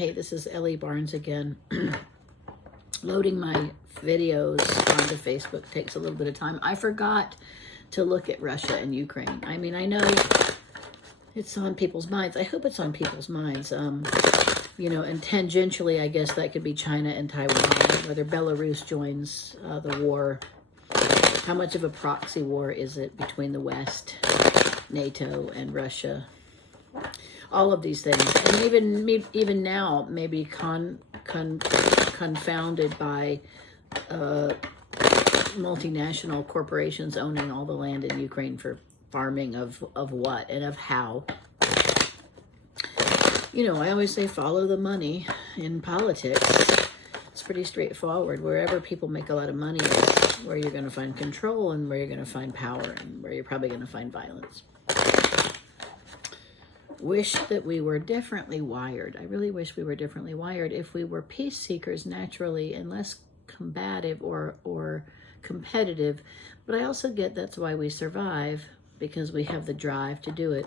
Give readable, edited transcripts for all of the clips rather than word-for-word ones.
Hey, this is Ellie Barnes again. Loading my videos onto Facebook takes a little bit of time. I forgot to look at Russia and Ukraine. I mean, I know it's on people's minds. I hope it's on people's minds. You know, and tangentially, I guess that could be China and Taiwan, whether Belarus joins the war. How much of a proxy war is it between the West, NATO, and Russia? All of these things, and even now, maybe confounded by multinational corporations owning all the land in Ukraine for farming of what and of how. You know, I always say follow the money in politics. It's pretty straightforward. Wherever people make a lot of money is where you're going to find control and where you're going to find power and where you're probably going to find violence. Wish that we were differently wired. I really wish we were differently wired. If we were peace seekers naturally and less combative or competitive. But I also get that's why we survive, because we have the drive to do it.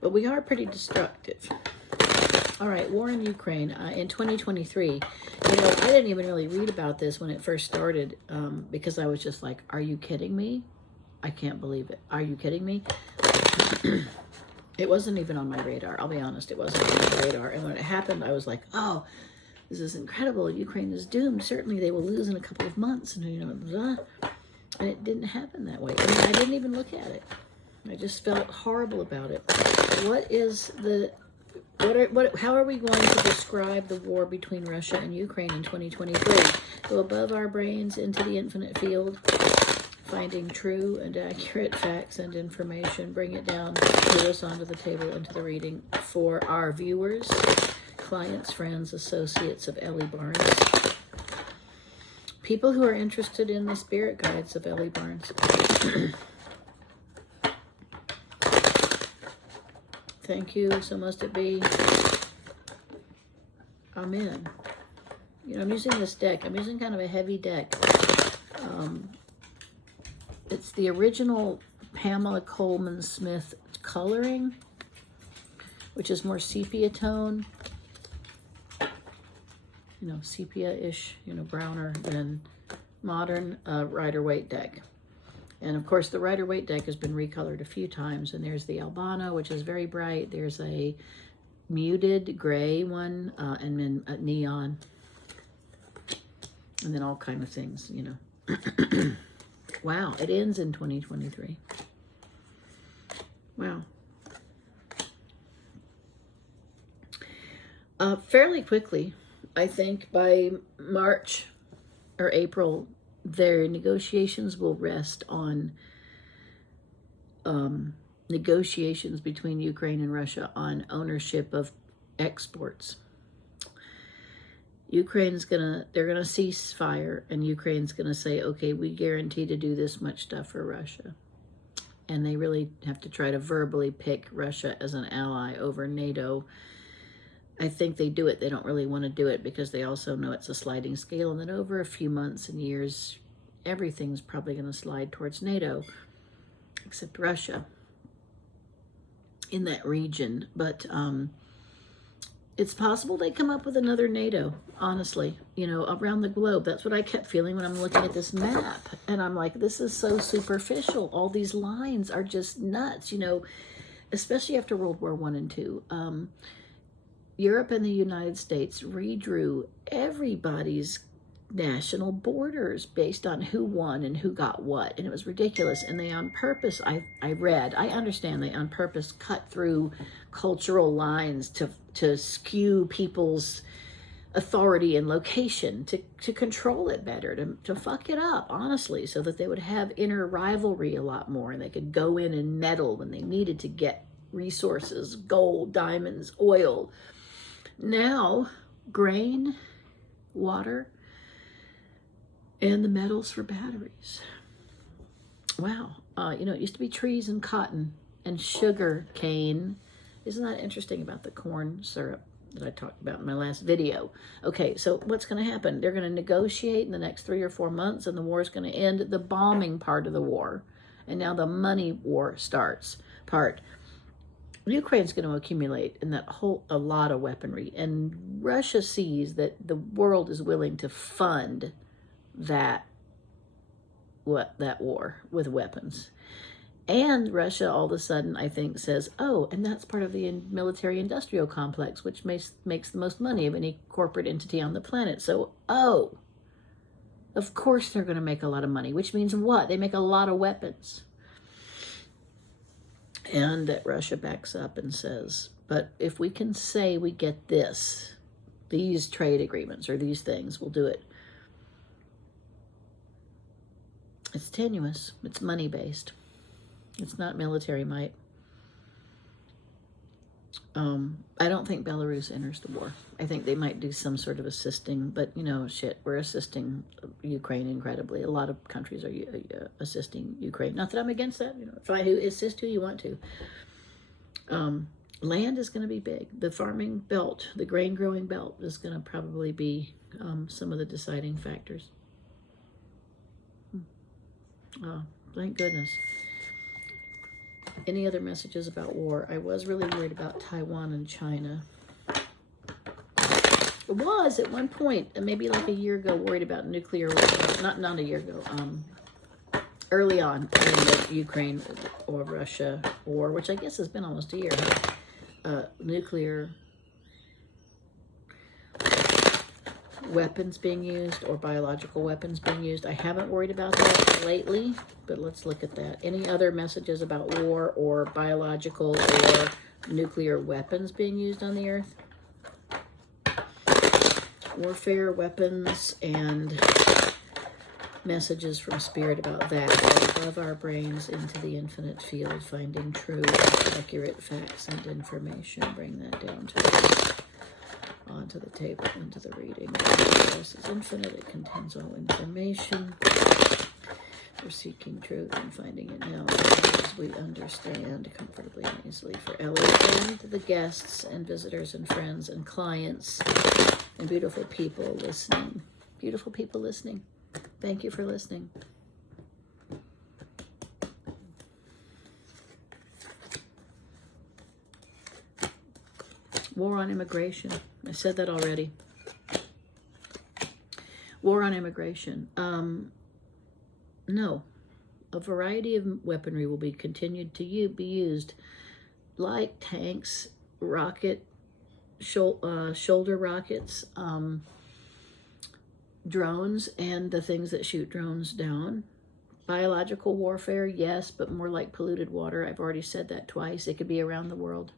But we are pretty destructive. All right, war in Ukraine in 2023. You know, I didn't even really read about this when it first started because I was just like, are you kidding me? I can't believe it. Are you kidding me? It wasn't even on my radar. I'll be honest, it wasn't on my radar. And when it happened, I was like, oh, this is incredible. Ukraine is doomed. Certainly they will lose in a couple of months. And, you know, blah. And it didn't happen that way. I mean, I didn't even look at it. I just felt horrible about it. What is the... how are we going to describe the war between Russia and Ukraine in 2023? Go above our brains into the infinite field, finding true and accurate facts and information, bring it down, put us onto the table into the reading for our viewers, clients, friends, associates of Ellie Barnes, people who are interested in the spirit guides of Ellie Barnes. Thank you, so must it be. Amen. You know, I'm using this deck. I'm using kind of a heavy deck. It's the original Pamela Coleman Smith coloring, which is more sepia tone. You know, sepia-ish, you know, browner than modern Rider-Waite deck. And of course, the Rider-Waite deck has been recolored a few times. And there's the Albano, which is very bright. There's a muted gray one, and then a neon. And then all kind of things, you know. Wow, it ends in 2023. Wow. Fairly quickly, I think by March or April, their negotiations will rest on negotiations between Ukraine and Russia on ownership of exports. They're gonna cease fire, and Ukraine's gonna say, okay, we guarantee to do this much stuff for Russia. And they really have to try to verbally pick Russia as an ally over NATO. I think they do it. They don't really want to do it because they also know it's a sliding scale, and then over a few months and years, everything's probably going to slide towards NATO, except Russia in that region. But it's possible they come up with another NATO, honestly, you know, around the globe. That's what I kept feeling when I'm looking at this map. And I'm like, this is so superficial. All these lines are just nuts, you know, especially after World War I and II. Europe and the United States redrew everybody's national borders based on who won and who got what, and it was ridiculous. And they on purpose, I understand they on purpose cut through cultural lines to skew people's authority and location, to control it better, to fuck it up, honestly, so that they would have inner rivalry a lot more, and they could go in and meddle when they needed to get resources, gold, diamonds, oil. Now, grain, water, and the metals for batteries. Wow. You know, it used to be trees and cotton and sugar cane. Isn't that interesting about the corn syrup that I talked about in my last video? Okay, so what's going to happen? They're going to negotiate in the next 3 or 4 months, and the war is going to end, the bombing part of the war. And now the money war starts part. Ukraine's going to accumulate in a lot of weaponry, and Russia sees that the world is willing to fund that war with weapons. And Russia all of a sudden, I think, says, oh, and that's part of the military industrial complex, which makes the most money of any corporate entity on the planet. So, oh, of course they're going to make a lot of money, which means what? They make a lot of weapons. And that Russia backs up and says, but if we can say we get these trade agreements or these things, we'll do it. It's tenuous. It's money-based. It's not military might. I don't think Belarus enters the war. I think they might do some sort of assisting, but shit, we're assisting Ukraine incredibly. A lot of countries are assisting Ukraine. Not that I'm against that. Try to assist who you want to. Land is going to be big. The farming belt, the grain growing belt, is going to probably be some of the deciding factors. Oh, thank goodness. Any other messages about war? I was really worried about Taiwan and China. I was at one point, maybe like a year ago, worried about nuclear war. Not a year ago. Early on in the Ukraine or Russia war, which I guess has been almost a year. Nuclear weapons being used or biological weapons being used. I haven't worried about that lately, but let's look at that. Any other messages about war or biological or nuclear weapons being used on the earth? Warfare, weapons, and messages from Spirit about that. Above our brains into the infinite field, finding true, accurate facts and information. Bring that down to onto the table, into the reading. The universe is infinite. It contains all information. We're seeking truth and finding it now as we understand comfortably and easily. For Ellie and the guests and visitors and friends and clients and beautiful people listening. Beautiful people listening. Thank you for listening. War on immigration. I said that already. War on immigration. No. A variety of weaponry will be continued to be used, like tanks, shoulder rockets, drones, and the things that shoot drones down. Biological warfare, yes, but more like polluted water. I've already said that twice. It could be around the world,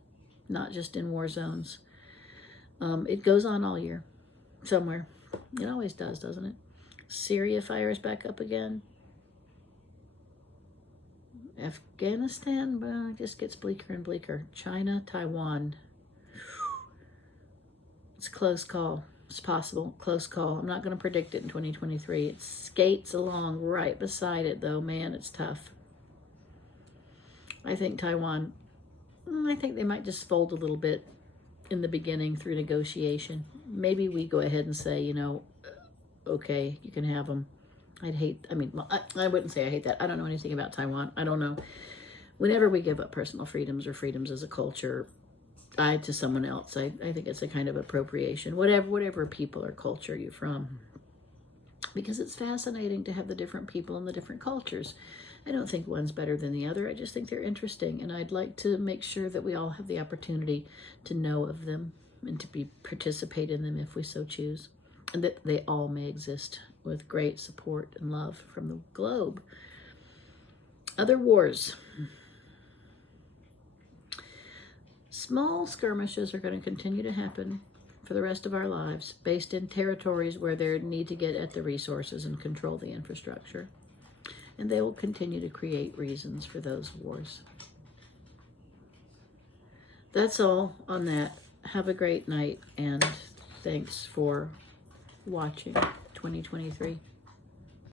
not just in war zones. It goes on all year, somewhere. It always does, doesn't it? Syria fires back up again. Afghanistan, well, it just gets bleaker and bleaker. China, Taiwan. It's a close call. It's possible. Close call. I'm not going to predict it in 2023. It skates along right beside it, though. Man, it's tough. I think Taiwan, I think they might just fold a little bit in the beginning through negotiation. Maybe we go ahead and say, okay, you can have them. I wouldn't say I hate that. I don't know anything about Taiwan. I don't know. Whenever we give up personal freedoms or freedoms as a culture, to someone else, I think it's a kind of appropriation, whatever people or culture you're from. Because it's fascinating to have the different people and the different cultures. I don't think one's better than the other. I just think they're interesting, and I'd like to make sure that we all have the opportunity to know of them and to participate in them if we so choose, and that they all may exist with great support and love from the globe. Other wars. Small skirmishes are going to continue to happen for the rest of our lives, based in territories where they need to get at the resources and control the infrastructure. And they will continue to create reasons for those wars. That's all on that. Have a great night, and thanks for watching 2023.